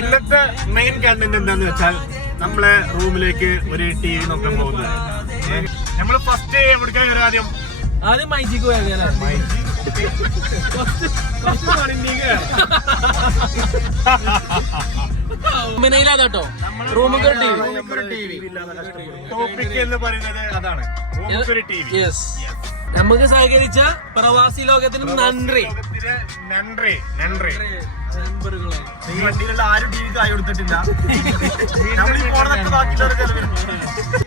ഇന്നത്തെ main content എന്താന്ന് വെച്ചാൽ നമ്മളെ റൂമിലേക്ക് ഒരു TV നോക്കാൻ പോകുന്നത്. നമ്മള് ഫസ്റ്റ് എവിടേക്കാ കയറി? ആദ്യം മൈജിക്ക് പോയാലോ? ടോപ്പിക് എന്ന് പറയുന്നത് അതാണ്, നമുക്ക് സഹകരിച്ച പ്രവാസി ലോകത്തിന് നന്ദി. വണ്ടിയിലുള്ള ആരും TV കായ് കൊടുത്തിട്ടില്ല.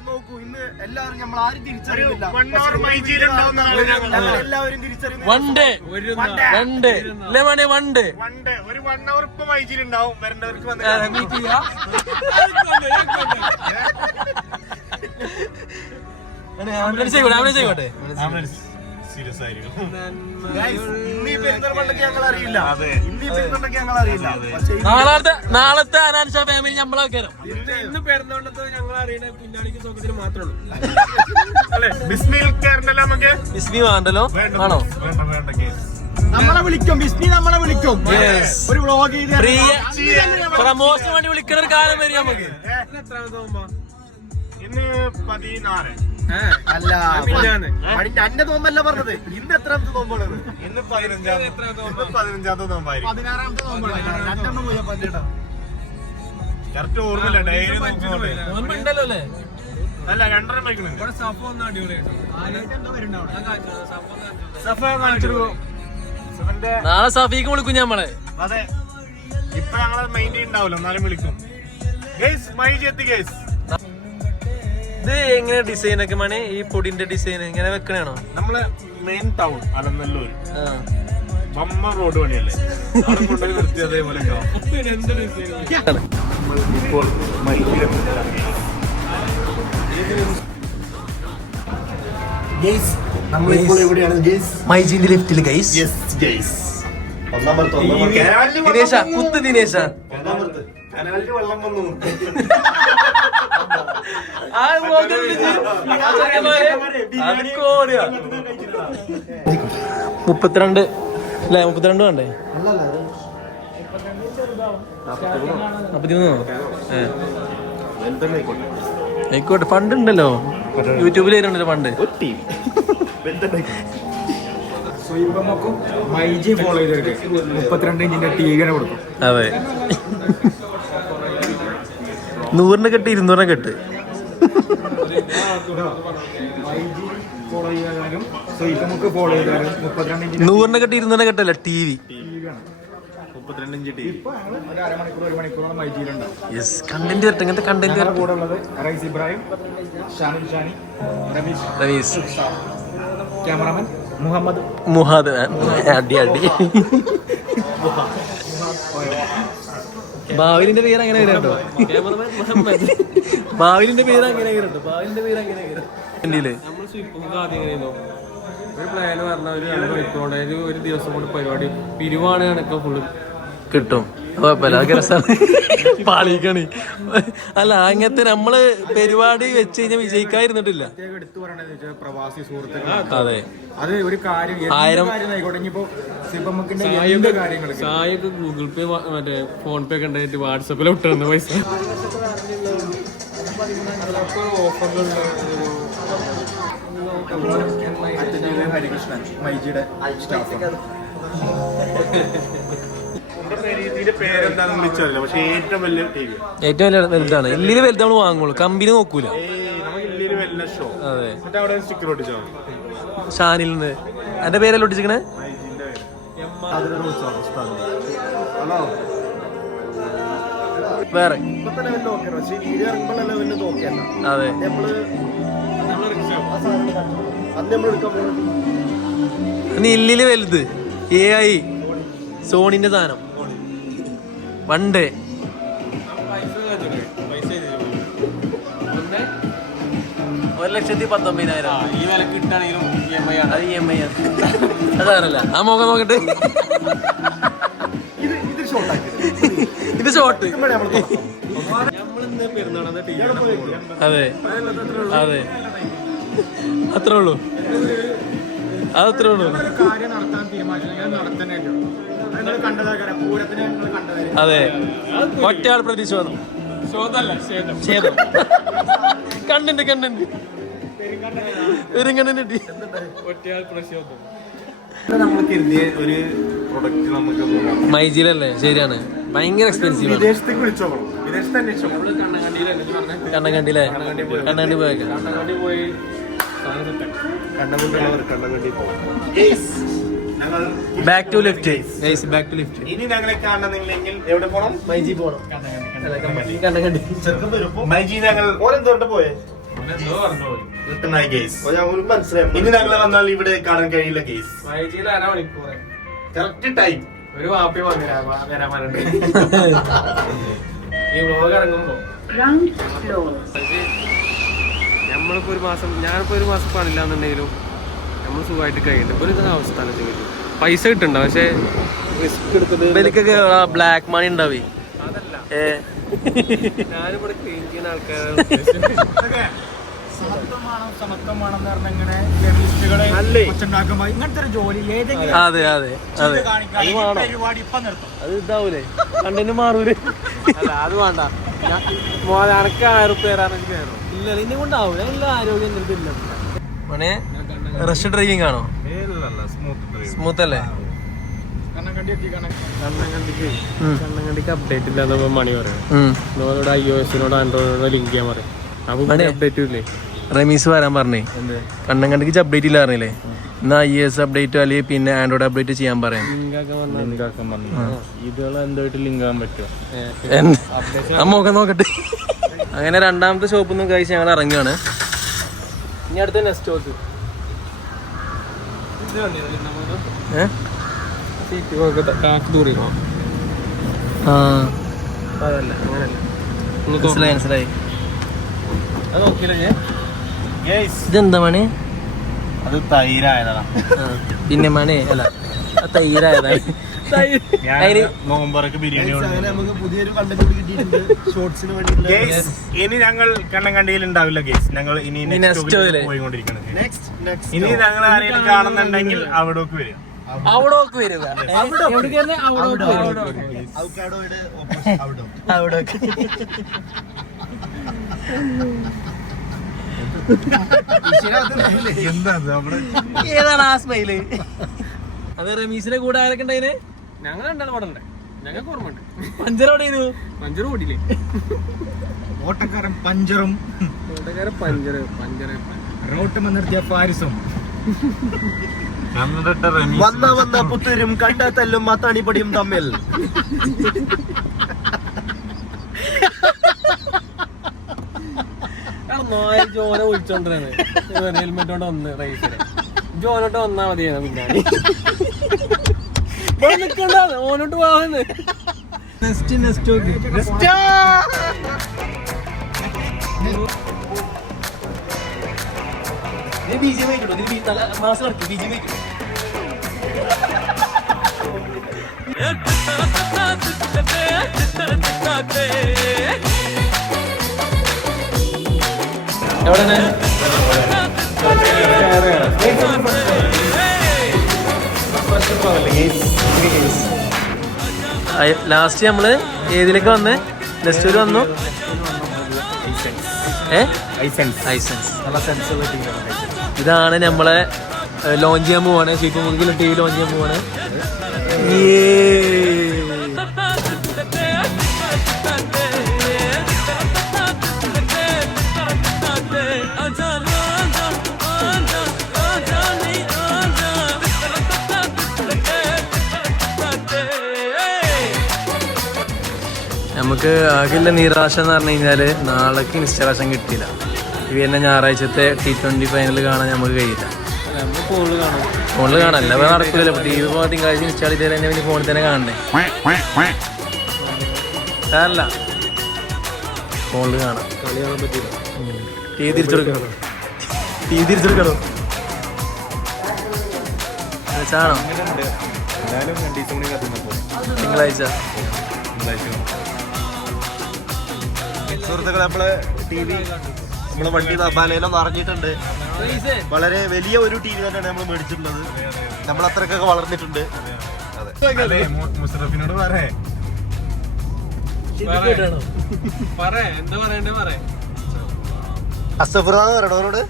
നോക്കൂ, ഇന്ന് എല്ലാവരും നമ്മൾ ആരും തിരിച്ചറിയുന്നില്ല. എല്ലാവരും തിരിച്ചറിയുന്നു. ഒരു 1 hour ഇപ്പൊ മൈജിയിലുണ്ടാവും. വരേണ്ടവർക്ക് സീരിയസ് ആയിരിക്കും. നാളത്തെ അനാൻഷ ഫാമിലി നമ്മളൊക്കെ ഇന്ന് പെരുന്നോണ്ടത്തെ ഞങ്ങൾ അറിയണ കുഞ്ഞാണിക്ക് സുഖത്തിന് മാത്രമേ ഉള്ളൂ. ബിസ്മിൽ കേറണ്ടല്ലോ നമുക്ക്. ബിസ്മി വേണ്ടല്ലോ ആണോ? നമ്മളെ വിളിക്കും, ബിസ്മി നമ്മളെ വിളിക്കും. ഒരു വ്ളോഗ് പ്രമോഷന് വേണ്ടി വിളിക്കുന്ന ഒരു കാലം വരും നമുക്ക്. ഇന്ന് 16 അല്ല, അന്റെ നോമ്പല്ല പറഞ്ഞത്. ഇന്ന് എത്രാമത്തെ നോമ്പാണത്? ഇന്ന് 15ാമത്തെ നോമ്പായിരിക്കും. 16ാമത്തെ നോമ്പാണ്. 2 പോയാ പറ്റേട്ടാ. കറക്റ്റ് ഓർമ്മയില്ല. ഡയറി ഉണ്ടല്ലോ അല്ലേ? അല്ല, 2 വയ്ക്കുന്നുണ്ട്. സഫ ഒന്ന് അടിപൊളിയായിട്ട് നാളെ സഫീക്ക് വിളിക്കും ഞമ്മളെ. അതെ, ഇപ്പൊ ഞങ്ങളെ മെയിൻറ്റെയിൻ ഉണ്ടാവില്ല, എന്നാലും വിളിക്കും. ഇത് എങ്ങനെ ഡിസൈൻ ഒക്കെ മണി? ഈ പൊടിന്റെ ഡിസൈൻ ഇങ്ങനെ വെക്കണേണോ? നമ്മളെ മെയിൻ ടൗൺ അലനല്ലൂർ ബമ്മ റോഡ് പണിയല്ലേ, കൊണ്ടുപോയി നിർത്തി അതേപോലെ. മൈജിന്റെ ലെഫ്റ്റില് ഗൈസ്. ദിനേശ കുത്ത് ദിനേശ. വെള്ളം വന്നു. 32 അല്ലേ? 32 വേണ്ടേ? 43 ആയിക്കോട്ടെ. ഫണ്ട് ഉണ്ടല്ലോ, യൂട്യൂബിൽ വരുന്നുണ്ടല്ലോ ഫണ്ട്. മൈജി ഫോളോ ചെയ്തവർക്ക് 32 ഇഞ്ചിന്റെ TV കൊടുക്കും. അതെ, 100 കെട്ട് 200 കെട്ട്. ഫോളോ ചെയ്താലും ഫോളോ ചെയ്താലും 32 ഇഞ്ച് 100 കെട്ട് 200 കെട്ടല്ല TV. 32 inch TV. ഇപ്പൊ ഒരു അരമണിക്കൂർ 1 മണിക്കൂറോളം മൈജിയിലുണ്ടാവും. യെസ്, കണ്ടന്റ് വരട്ടെ. ഇങ്ങനത്തെ കണ്ടന്റ് കൂടെ ഉള്ളത് റൈസ് ഇബ്രാഹിം, ഷാനിൽ ഷാനി, റമീസ്, ക്യാമറാമാൻ മുഹമ്മദ്. അടി ഭാവിലിന്റെ പേര് അങ്ങനെ കേട്ടോ. ഭാവിലിന്റെ പേര് അങ്ങനെ കേട്ടോ. ഒരു പ്ലാൻ പറഞ്ഞ ഒരു 2 മണിക്കൂർ ഒരു ദിവസം കൊണ്ട് പരിപാടി പിരിവാണ് കണക്ക് ഫുള്ള് കിട്ടും. കുഴപ്പമില്ല, അതൊക്കെ രസമാണ്. പാളിക്കണി അല്ല, അങ്ങനത്തെ നമ്മള് പരിപാടി വെച്ച് കഴിഞ്ഞാൽ വിജയിക്കാതിരുന്നിട്ടില്ല. എടുത്തു പറയണെന്ന് പ്രവാസി സുഹൃത്തുക്കൾ. അതെ, അത് ഒരു കാര്യം 1000 സായൊക്കെ ഗൂഗിൾ പേ മറ്റേ ഫോൺ പേ ഒക്കെ ഉണ്ടായിട്ട് വാട്സപ്പിൽ വിട്ടുന്ന പൈസ ഹരികൃഷ്ണൻ മൈജിയുടെ ഏറ്റവും വലുതാണ്. ഇല്ലില് വലുത് നമ്മള് വാങ്ങുള്ളൂ, കമ്പനി നോക്കൂല. അതെ, ഷാനിൽ നിന്ന് എന്റെ പേരല്ല ഒട്ടിച്ചിക്കണേ. വേറെ അതെ, ഇല്ലില് വലുത് AI സോണിന്റെ സാധനം. 1 ഡേ 1,19,000. ഈ വില കിട്ടാണെങ്കിലും അത് EMI ആണ്. അതാണല്ല, ആ മുഖം നോക്കട്ടെ. ഇത് ഷോർട്ട്. അതെ അതെ, അത്രേ ഉള്ളൂ. അതത്രേ ഉള്ളൂ. കാര്യം നടത്താൻ തീരുമാനിച്ചു നടത്താനായിട്ട് അതെ, ഒറ്റയാൾ പ്രതിഷേധം. ഛേദം. കണ്ടുണ്ട് പെരുങ്കണ്ണിന്റെ ഒറ്റയാൾ പ്രശോഭം. നമ്മൾ കരുതിയ ഒരു പ്രൊഡക്റ്റ് നമുക്ക് മൈജിയിലല്ലേ? ശരിയാണ്, ഭയങ്കര എക്സ്പെൻസീവ് ആണ്. വിദേശത്തേക്ക് വിളിച്ചോളാം, വിദേശത്ത് അന്വേഷിച്ചോ. കണ്ണങ്കണ്ടി പോയേക്കാം. Back to lift. ഇനി ഞങ്ങളെ കാണണമെങ്കിൽ എവിടെ പോണം? മൈജി പോണം. കണ്ണങ്കണ്ടി മൈജി ഞങ്ങൾ ഓരെന്തോട്ട് പോയേ? ഇനി ഞങ്ങൾ വന്നാൽ ഇവിടെ കാണാൻ കഴിയില്ല കേസ്. കറക്റ്റ് ടൈം ഒരു വാപ്പി വരാൻ പറഞ്ഞിട്ട് ഈ വ്ലോഗ് ഇറങ്ങുമ്പോ നമ്മളിപ്പോ ഞാനിപ്പോ ഒരു മാസം പണില്ലാന്നുണ്ടെങ്കിലും നമ്മൾ സുഖമായിട്ട് കഴിയുന്നുണ്ട്. ഇപ്പൊ ഒരു അവസ്ഥ പൈസ കിട്ടുന്നുണ്ടോ? പക്ഷെ റിസ്ക് എടുത്തിട്ട് ബ്ലാക്ക് മണി ഉണ്ടാവേ. അതല്ല, ഞാനിവിടെ ക്ലീൻ ചെയ്യുന്ന ആൾക്കാരാണ്. ഇങ്ങനത്തെ ഒരു ജോലി ഏതെങ്കിലും അതെ അത് ഇതാവൂലേ, കണ്ടന്റ് മാറൂലേ? അല്ല അത് വേണ്ട, എനക്ക് 1000 റുപ്യ ഇല്ല, ഇനി കൊണ്ടാവൂല. എല്ലാ ആരോഗ്യം ഇല്ല. മോനെ റഷ് ഡ്രൈവിംഗ് ആണോ? സ്മൂത്ത് അല്ലേ? കണ്ണങ്കണ്ടിക്ക് അപ്ഡേറ്റ് ഇല്ലാന്ന് മണി പറയാം. നമ്മളോട് iOS-നോട് ആൻഡ്രോയിഡിനോട് ലിങ്ക് ചെയ്യാൻ പറയാം. അപ്പൊ അപ്ഡേറ്റ് ഇല്ലേ? റമീസ് വരാൻ പറഞ്ഞേ. കണ്ണങ്കണ്ടിക്ക് അപ്ഡേറ്റ് ഇല്ല പറഞ്ഞില്ലേ? എന്നാ iOS അപ്ഡേറ്റ് അല്ലെങ്കിൽ പിന്നെ ആൻഡ്രോയിഡ് അപ്ഡേറ്റ് ചെയ്യാൻ പറയാം. ഇതുകൾ എന്തായിട്ട് ലിങ്ക് ആകാൻ പറ്റുമോ? നോക്കട്ടെ. അങ്ങനെ രണ്ടാമത്തെ ഷോപ്പിൽ നിന്ന് കഴിച്ച് ഞങ്ങൾ ഇറങ്ങുകയാണ്. ഇനി അടുത്ത നെക്സ്റ്റ് ഷോപ്പ് അതല്ല, അങ്ങനല്ല. മനസ്സിലായി. അത് നോക്കിയില്ലേ? ഇതെന്താ മണി? അത് തൈരായതാണ്. പിന്നെ മണി അല്ല, തൈരായതാണ്. നോമ്പറക്ക് ബിരിയാണി. ഇനി ഞങ്ങൾ കണ്ണങ്കണ്ടിയിൽ ഉണ്ടാവില്ല ഗേസ്. ഞങ്ങൾ ഇനി പോയിക്കൊണ്ടിരിക്കുന്നത്. ഇനി ഞങ്ങൾ ആരെങ്കിലും കാണുന്നുണ്ടെങ്കിൽ അവിടേക്ക് വരും. അവിടേക്ക് വരിക. ഏതാണ് ആ സ്മൈല്? അത് റമീസിന്റെ കൂടെ ആരൊക്കെ ഉണ്ടായിന്? ഞങ്ങൾ രണ്ടാളും അവിടെ ഉണ്ട്. ഞങ്ങൾക്ക് ഓർമ്മയുണ്ട്. പഞ്ചറോടെയായിരുന്നു. പഞ്ചർ ഓടിയില്ലേ? ഓട്ടക്കാരൻ പഞ്ചറും റോട്ടും നിർത്തിയ പാരിസും വന്ന പുത്തരും കണ്ടെത്തല്ലും മത്താണിപ്പടിയും തമ്മിൽ. ജോനെ വിളിച്ചോണ്ടിരുന്നത് ഹെൽമെറ്റ് കൊണ്ട് വന്ന് റൈസിന് ജോനോട്ട് വന്നാ മതിയാണ്. പിന്നെ ഓനോട്ട് വാഹന്ന് ലാസ്റ്റ് നമ്മള് ഏതിലേക്ക് വന്ന് നെസ്റ്റൂര് വന്നു. ഇതാണ് നമ്മളെ ലോഞ്ച് ചെയ്യാൻ പോവാണ്. സീപ്പ് മുൻകിൽ ടി വി ലോഞ്ച് ചെയ്യാൻ പോവാണ്. നമുക്ക് ആകെയുള്ള നിരാശ എന്ന് പറഞ്ഞു കഴിഞ്ഞാൽ നാളേക്ക് ഇൻസ്റ്റാളേഷൻ കിട്ടിയില്ല. ഈ വരുന്ന ഞായറാഴ്ചത്തെ T20 ഫൈനൽ കാണാൻ നമുക്ക് കഴിയില്ല. ഫോണിൽ കാണാനല്ല, വേറെ നടക്കില്ലല്ലോ. ടി വി ഇപ്പോൾ തിങ്കളാഴ്ച ഇൻസ്റ്റാൾ ചെയ്താൽ തന്നെ പിന്നെ ഫോണിൽ തന്നെ കാണണ്ടേ? അല്ല, ഫോണിൽ കാണാം. കളി കാണാൻ പറ്റില്ല. T V തിരിച്ചെടുക്കണം. വെച്ചാണോ തിങ്കളാഴ്ച? സുഹൃത്തുക്കളെ, നമ്മള് ടി വി നമ്മളെ വണ്ടി തപാലയിലും നിറഞ്ഞിട്ടുണ്ട്. വളരെ വലിയ ഒരു ടി വി തന്നെയാണ് നമ്മൾ മേടിച്ചിട്ടുള്ളത്. നമ്മൾ അത്രക്കൊക്കെ വളർന്നിട്ടുണ്ട്. മുഷറഫിനോട് പറയേ എന്താ പറയണ്ടേ പറയാ അസ്തഫുറാന്ന് പറയണോ അവരോട്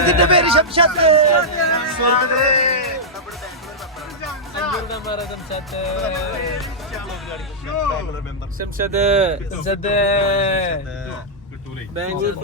ഇതിന്റെ പേര് ഷംഷാദ് ബാംഗ്ലൂർ